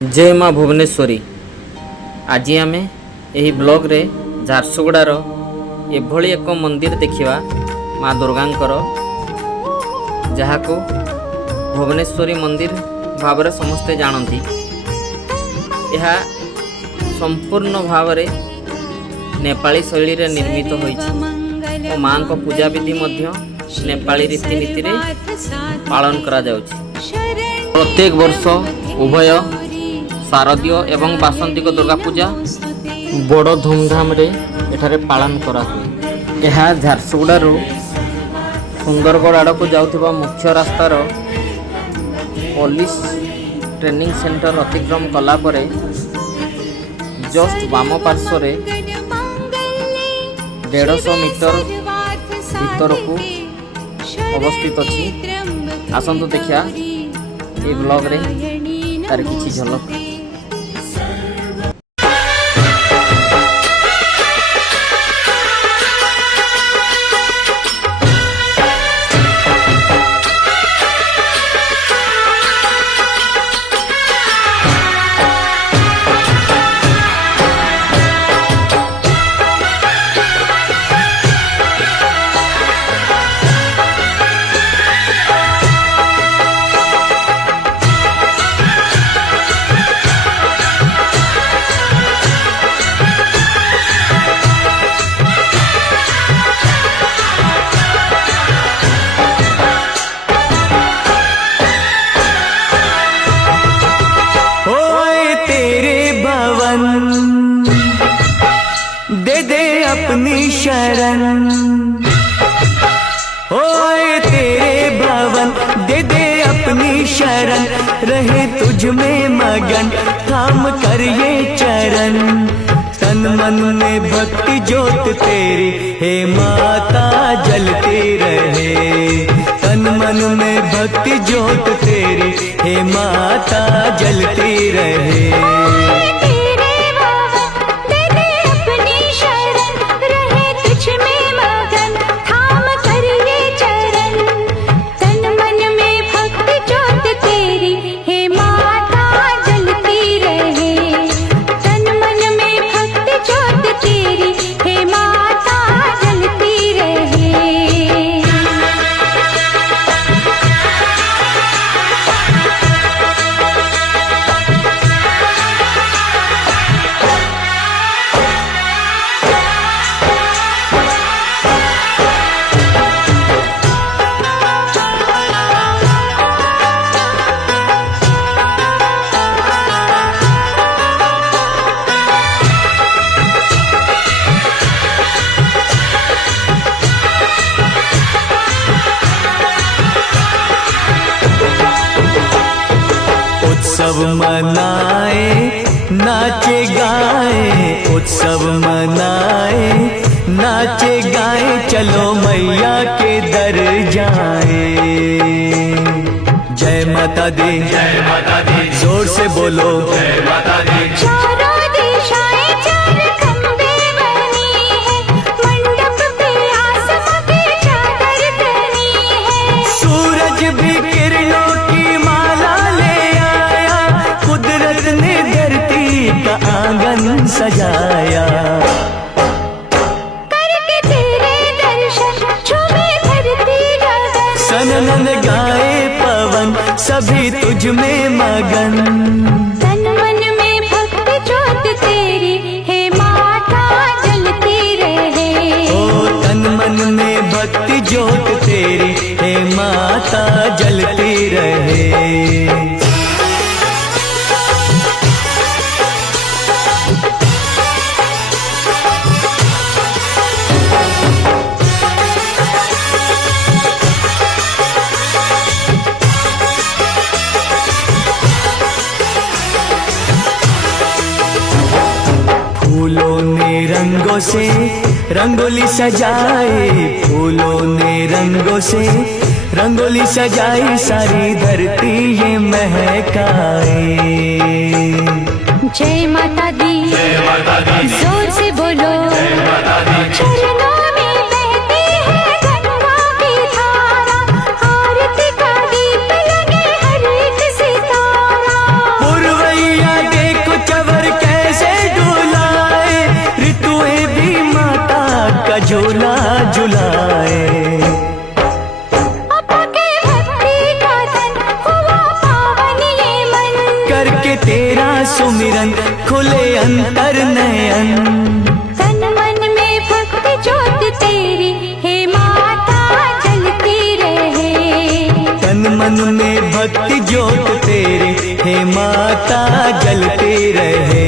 जय माँ भुवनेश्वरी। आज आम यही ब्लॉग रे झारसुगुड़ार एभली एक मंदिर देखिवा माँ दुर्गांकर, जहाँ को भुवनेश्वरी मंदिर भाव में समस्ते जानती। यह संपूर्ण भाव में नेपाली शैली रे निर्मित होइछि और माँ को पूजा विधि मध्य नेपाली रीतिनीति रे पालन करा जाउछि। प्रत्येक वर्ष उभय शारदीय एवं बासंतिक दुर्गा पूजा बड़ धूमधाम रे एठारे पालन करा हुए। यह झारसुगुड़ारू सुंदरगढ़ आड़ को जाउथिबा मुख्य रास्तार पुलिस ट्रेनिंग सेंटर अतिक्रम कला परे जस्ट वाम पार्श्व रे 150 मीटर भीतर को अवस्थित अछि। आसंतु देखिया ये ब्लॉग रे तार किछि झलक। दे दे अपनी शरण, ओए तेरे भवन दे दे अपनी शरण, रहे तुझ में मगन थाम कर ये चरण। तन मन में भक्ति ज्योत तेरी हे माता जलती रहे, तन मन में भक्ति ज्योत तेरी हे माता जलती रहे। उत्सव मनाए नाचे गाए, उत्सव मनाए नाचे गाए, चलो मैया के दर जाए। जय माता दी, जय माता दी, जोर से बोलो जय माता दी। चारों दिशाएं चार खंबे बनी है, मंडप पे आसमां की चादर तनी है। सूरज भी किरणों की माला ले आया, कुदरत ने धरती का आंगन सजाया। करके तेरे दर्शन झूमे धरती गगन, सनन गाए पवन सभी तुझ में मगन। तन मन में भक्ति ज्योत तेरी हे माता जलती रहे, ओ तन मन में भक्ति ज्योत तेरी हे माता जलती रहे। फूलों ने रंगों से रंगोली सजाए, फूलों ने रंगों से रंगोली सजाई, सारी धरती ये महकाए। जय माता दी, जय माता दी, जोर से बोलो जय माता दी। चरणों में बहती है गंगा की धारा, आरती का दीप लगे हर एक सितारा। पुरवैया करके तेरा सुमिरन खुले अंतर नयन। तन मन में भक्ति ज्योत तेरी हे माता जलती रहे। तन मन में भक्ति ज्योत तेरे हे माता जलती रहे।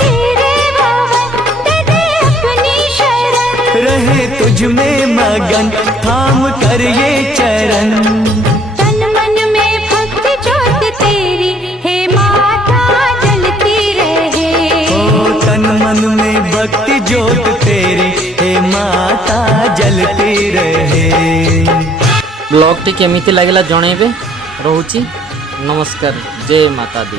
तेरे भवन दे दे अपनी शरण। रहे तुझ में मगन थाम कर ये चरण। तन मन में भक्ति ज्योत तेरी हे माता जलती रहे। ओ तन मन में भक्ति ज्योत तेरे हे माता जलती रहे। ब्लॉगटी केमिति लागिला जणेबे। रहुची नमस्कार। जय माता दी।